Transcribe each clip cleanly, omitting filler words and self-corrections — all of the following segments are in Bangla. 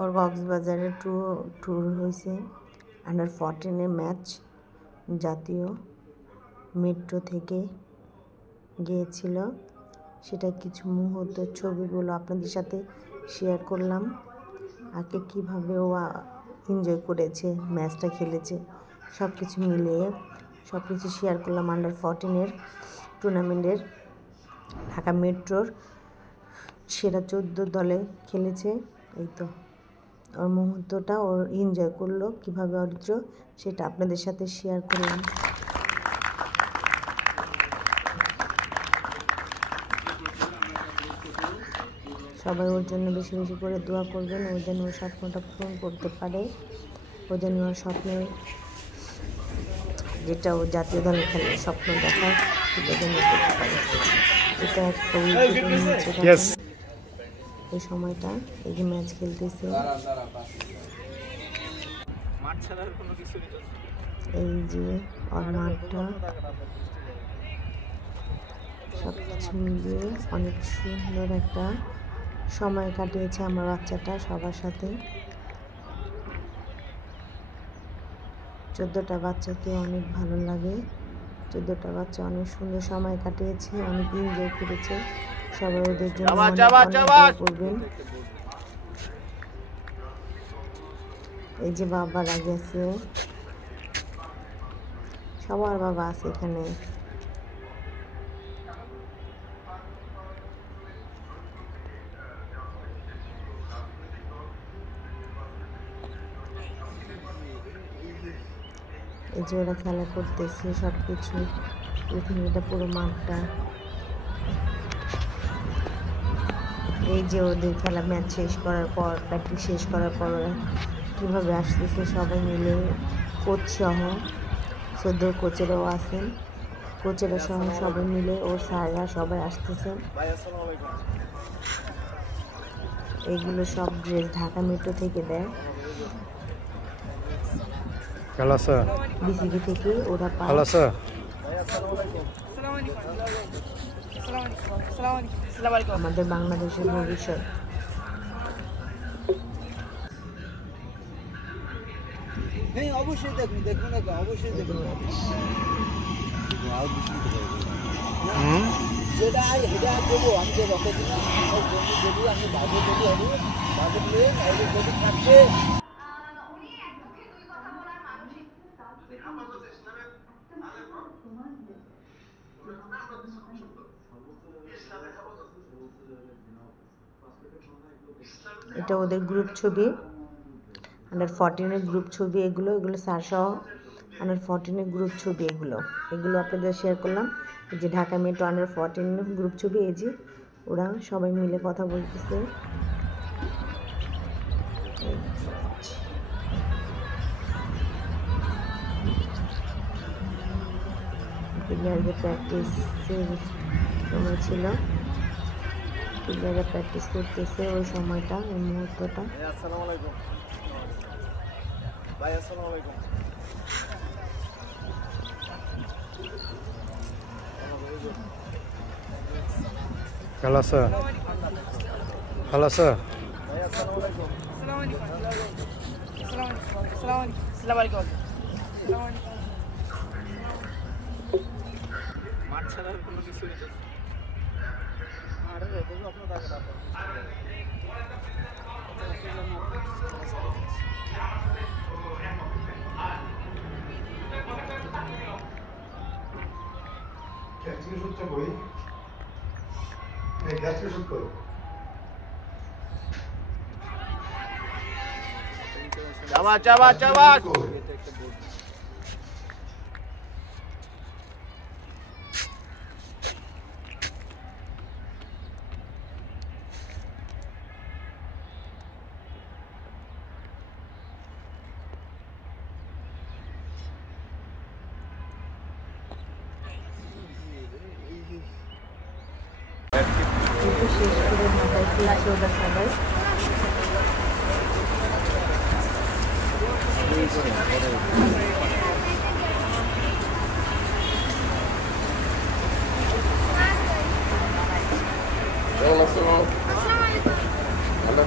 ওর কক্সবাজারে ট্যুর হয়েছে আন্ডার 14 ম্যাচ জাতীয় মেট্রো থেকে গিয়েছিল। সেটা কিছু মুহূর্ত ছবিগুলো আপনাদের সাথে শেয়ার করলাম। আগে কীভাবে ও এনজয় করেছে, ম্যাচটা খেলেছে, সব কিছু মিলিয়ে সব কিছু শেয়ার করলাম। আন্ডার 14 টুর্নামেন্টের ঢাকা মেট্রোর সেরা 14 দলে খেলেছে। এই তো ওর মুহূর্তটা ওর এনজয় করলো কীভাবে অর্জ, সেটা আপনাদের সাথে শেয়ার করলাম। সবাই ওর জন্য বেশি বেশি করে দোয়া করবেন, ও যেন ওর স্বপ্নটা পূরণ করতে পারে, ও যেন ওর স্বপ্নের যেটা ও জাতীয় দলে খেলার স্বপ্ন দেখার সেটা যেন করতে পারে। এটা একটা এই সময়টা এই যে ম্যাচ খেলতেছে, এই যে ওর মাঠটা সব কিছু মিলিয়ে অনেক সুন্দর একটা সময় কাটিয়েছে আমার বাচ্চাটা সবার সাথে। 14টা বাচ্চাকে অনেক ভালো লাগে, 14টা বাচ্চা অনেক সুন্দর সময় কাটিয়েছে, অনেক এনজয় করেছে। সবাই ওদের জন্য করবেন। এই যে বাবা রাগে আছে, সবার বাবা আছে এখানে। এই যে ওরা খেলা করতেছে, সব কিছু পৃথিবীটা পুরো মাঠটা। এই যে ওদের খেলা ম্যাচ শেষ করার পর, প্র্যাকটিস শেষ করার পর ওরা কীভাবে আসতেছে সবাই মিলে, কোচ সহ 14 কোচেরাও আছেন, কোচেরা সহ সবাই মিলে ও স্যাররা সবাই আসতেছেন। এইগুলো সব ড্রেস ঢাকা মেট্রো থেকে দেয়, বিসিবি থেকে ওরা পায়। আমাদের বাংলাদেশের ভবিষ্যৎ। অবশ্যই দেখুন অবশ্যই দেখুন যেটা এটা দেবো আমি যে রকেছিলাম যদি আমি বাজে যদি আমি বাজে যদি থাকবে। এটা ওদের গ্রুপ ছবি, আন্ডার 14 গ্রুপ ছবি। এগুলো স্যার সহ আন্ডার 14 গ্রুপ ছবি। এগুলো আপনাদের শেয়ার করলাম। এই যে ঢাকা মেট্রো আন্ডার 14 গ্রুপ ছবি। এই যে ওরা সবাই মিলে কথা বলতেছে। প্লেয়ারদের প্র্যাকটিসের সময় ছিল, প্লেয়াররা প্র্যাকটিস করতেছে ওই সময়টা, ওই মুহূর্তটা। আসসালামু আলাইকুম ভাই, আসসালামু আলাইকুম। খালাসা খালাসা ভাই আসসালামু আলাইকুম। আসসালামু আলাইকুম। আসসালামু আলাইকুম। মাঠ ছাড়া কোনো কিছু নেই। আরে দেখো আপনার টাকাটা গ্যাসট্রিক ওষুধটা কই? এই গ্যাসট্রিক ওষুধ কই? চাবা শেষ করে মাথায় তুলছে ওরা সবাই।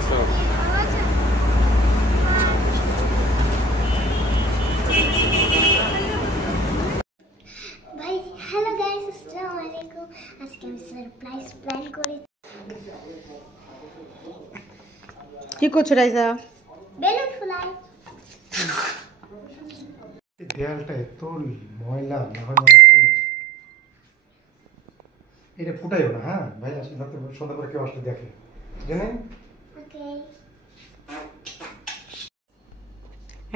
Assalamualaikum. কি করছো রাইসা? বেলুন ফুলাই। দেয়ালটা এত ময়লা না হয় না সুন্দর। এটা ফুটাইও না, হ্যাঁ ভাই, আসলে সন্ধ্যা করে কেউ আসলে দেখে জানেন। ওকে।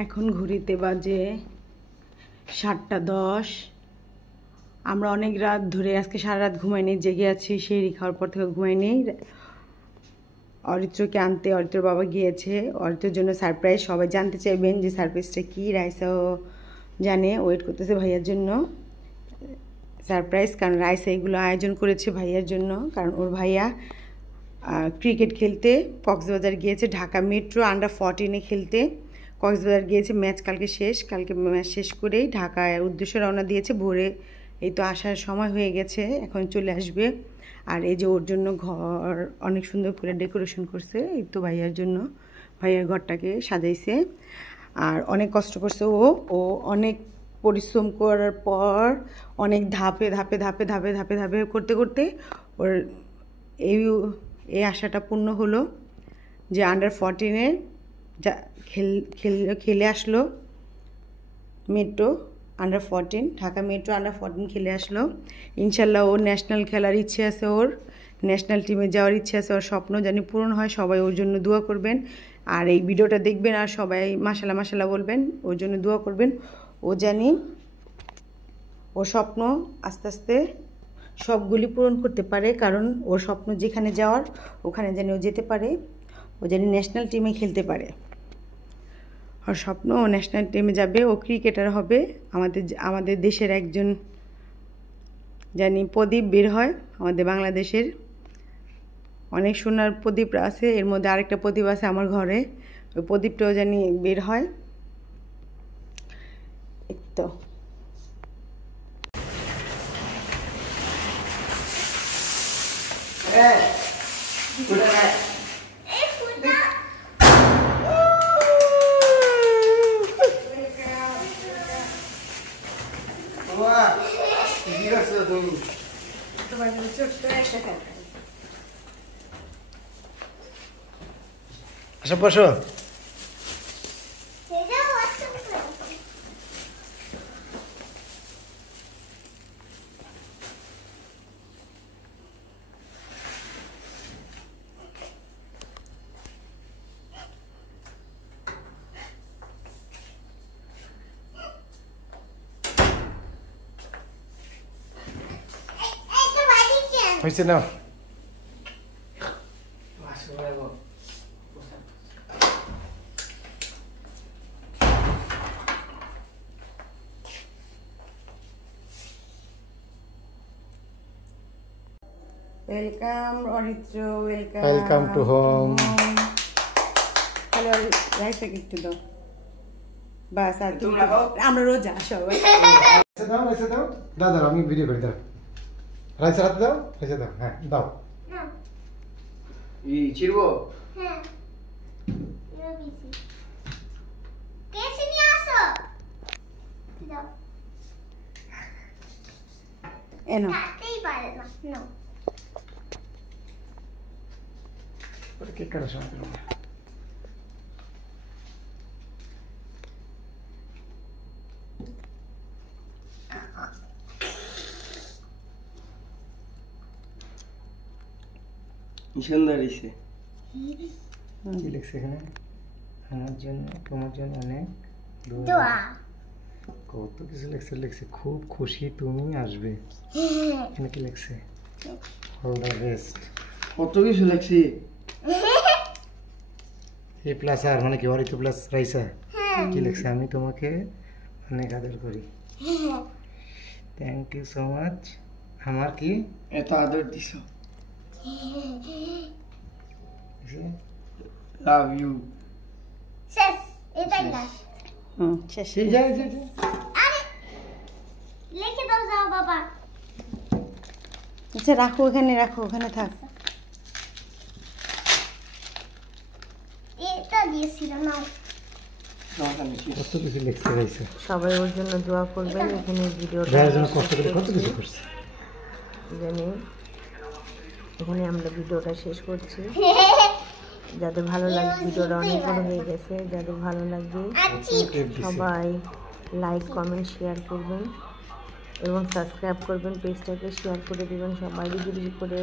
এখন ঘড়িতে বাজে 7:10। আমরা অনেক রাত ধরে আজকে সারা রাত ঘুমাইনি, জেগে আছি। সেই খাওয়ার পর থেকে ঘুমাইনি। অরিত্রকে আনতে অরিত্রর বাবা গিয়েছে। অরিত্রের জন্য সারপ্রাইজ। সবাই জানতে চাইবেন যে সারপ্রাইজটা কী। রাইসাও জানে, ওয়েট করতেছে ভাইয়ার জন্য সারপ্রাইজ। কারণ রাইসা এগুলো আয়োজন করেছে ভাইয়ার জন্য, কারণ ওর ভাইয়া ক্রিকেট খেলতে কক্সবাজার গিয়েছে। ঢাকা মেট্রো আন্ডার-14 খেলতে কক্সবাজার গিয়েছে। ম্যাচ কালকে শেষ। কালকে ম্যাচ শেষ করেই ঢাকায় উদ্দেশ্যে রওনা দিয়েছে। ভোরে এই তো আসার সময় হয়ে গেছে, এখন চলে আসবে। আর এই যে ওর জন্য ঘর অনেক সুন্দর করে ডেকোরেশন করছে, এই তো ভাইয়ার জন্য। ভাইয়ার ঘরটাকে সাজাইছে আর অনেক কষ্ট করছে ও অনেক পরিশ্রম করার পর অনেক ধাপে ধাপে ধাপে ধাপে ধাপে ধাপে করতে করতে ওর এই আশাটা পূর্ণ হলো যে আন্ডার-14 যা খেলে আসলো। মেট্রো আন্ডার-14, ঢাকা মেট্রো আন্ডার-14 খেলে আসলো। ইনশাল্লাহ ওর ন্যাশনাল খেলার ইচ্ছে আছে, ওর ন্যাশনাল টিমে যাওয়ার ইচ্ছে আছে। ওর স্বপ্ন জানি পূরণ হয়। সবাই ওর জন্য দোয়া করবেন। আর এই ভিডিওটা দেখবেন আর সবাই মাশাল্লাহ মাশাল্লাহ বলবেন, ওর জন্য দোয়া করবেন। ও জানি ওর স্বপ্ন আস্তে আস্তে সবগুলি পূরণ করতে পারে, কারণ ওর স্বপ্ন যেখানে যাওয়ার ওখানে যেন ও যেতে পারে। ও যেন ন্যাশনাল টিমে খেলতে পারে। ওর স্বপ্ন ও ন্যাশনাল টিমে যাবে, ও ক্রিকেটার হবে। আমাদের দেশের একজন জানি প্রদীপ বের হয় আমাদের বাংলাদেশের। অনেক সোনার প্রদীপ আছে, এর মধ্যে আরেকটা প্রদীপ আছে আমার ঘরে। ওই প্রদীপটাও জানি বের হয়। তো আচ্ছা বসো। হয়েছে না? Welcome Aritra, welcome. Welcome to home. Hello Raisa একটু দাও বাস। আর আমরা রোজা সবাই এসে দাও দাদা, আমি ভিডিও করি। দাও রাইসের হাতে দাও, এসে দাও। হ্যাঁ দাও। চিরবো। হ্যাঁ, কেসে নিয়ে আসো। দাও। এনো কাটতেই পারে না। নাও। ওটা কেক কাটার সময় করবো। সুন্দর হয়েছে। কি লিখছে এখানে? আমার জন্য, তোমার জন্য অনেক দোয়া। কত কিছু লিখছে। খুব খুশি তুমি আসবে। এখানে কি লিখছে? All the best. কত কিছু লাগছে। এ প্লাস আর মানে কি অরিত্র প্লাস রাইসা। কি লিখছে? আমি তোমাকে অনেক আদর করি। Thank you so much. আমার কি এত আদর দিছো। লিখছে? Love you. শেষ, এটাই লাস্ট। শেষ। আরে লিখে দাও, যাও বাবা। আচ্ছা রাখো, ওখানে রাখো, ওখানে থাক। এটা দিয়েছিল না। কত কিছু লিখছে রাইসা। সবাই ওর জন্য দোয়া করবেন। এখানে ভিডিওটা ভাইয়ের জন্য কষ্ট করে কত কিছু করছে। জানি এখানে আমরা ভিডিওটা শেষ করছি। যাদের ভালো লাগবে, ভিডিওটা অনেক বড় হয়ে গেছে, যাদের ভালো লাগবে সবাই লাইক কমেন্ট শেয়ার করবেন এবং সাবস্ক্রাইব করবেন, পেজটাকে শেয়ার করে দিবেন সবাই, বেশি বেশি করে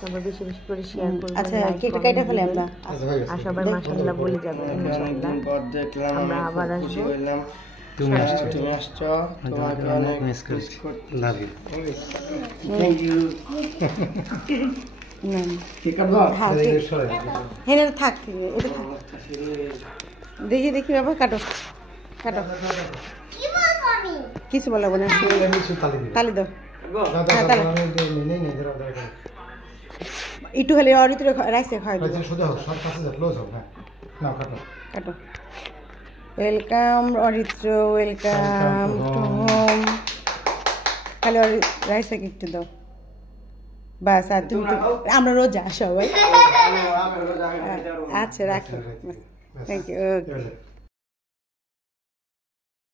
সবাই বেশি বেশি করে শেয়ার করবেন। আচ্ছা like, কেকটা comment কাইটা ফেলে দিবেন। আমরা আর সবাই মাশাআল্লাহ বলে যাবেন ইনশাআল্লাহ। আমরা আবার আসবো। তুমি আসছো, তুমি আসছো, তোমাকে অনেক মিস করছি। Love you. Thank you. না ঠিক আছে হ্যাঁ হ্যাঁ থাক, এটা থাক। দেখি দেখি বাবা, কাটো কাটো, কি বলবো আমি? কিছু বলবো না, তালি দাও। একটু হলে অরিত্র রাইসে খাওয়াই দেবো। কাটো। Welcome Aritra, welcome to home. খালি রাইসে একটু দাও বাস। আর তুমি আমরা রোজা সবাই। আচ্ছা রাখি, থ্যাংক ইউ।